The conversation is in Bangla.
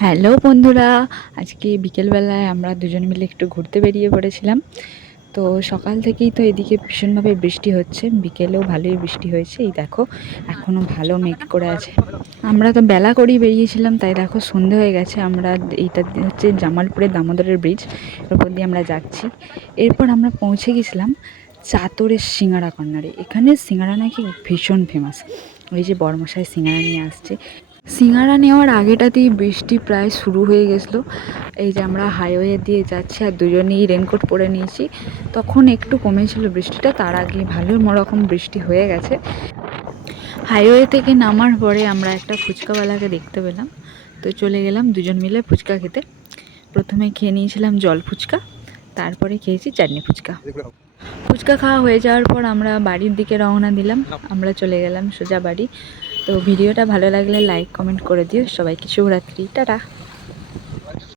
হ্যালো বন্ধুরা, আজকে বিকেলবেলায় আমরা দুজন মিলে একটু ঘুরতে বেরিয়ে পড়েছিলাম। তো সকাল থেকেই তো এদিকে ভীষণভাবে বৃষ্টি হচ্ছে, বিকেলেও ভালোই বৃষ্টি হয়েছে। এই দেখো এখনও ভালো মেঘ করে আছে। আমরা তো বেলা করেই বেরিয়েছিলাম, তাই দেখো সন্ধে হয়ে গেছে। আমরা এইটা হচ্ছে জামালপুরের দামোদরের ব্রিজ, এর উপর দিয়ে আমরা যাচ্ছি। এরপর আমরা পৌঁছে গেছিলাম চাতরের সিঙ্গারা কর্নারে। এখানে সিঙ্গারা নাকি ভীষণ ফেমাস। ওই যে বড়মশাই সিঙ্গারা নিয়ে আসছে। সিঙ্গারা নেওয়ার আগেটাতেই বৃষ্টি প্রায় শুরু হয়ে গেছিলো। এই যে আমরা হাইওয়ে দিয়ে যাচ্ছি আর দুজনেই রেনকোট পরে নিয়েছি। তখন একটু কমেছিল বৃষ্টিটা, তার আগে ভালো রকম বৃষ্টি হয়ে গেছে। হাইওয়ে থেকে নামার পরে আমরা একটা ফুচকাওয়ালাকে দেখতে পেলাম, তো চলে গেলাম দুজন মিলে ফুচকা খেতে। প্রথমে খেয়ে নিয়েছিলাম জল ফুচকা, তারপরে খেয়েছি চাটনি ফুচকা। ফুচকা খাওয়া হয়ে যাওয়ার পর আমরা বাড়ির দিকে রওনা দিলাম। আমরা চলে গেলাম সোজা বাড়ি। তো ভিডিওটা ভালো লাগলে লাইক কমেন্ট করে দিও। সবাইকে শুভরাত্রি, টাটা।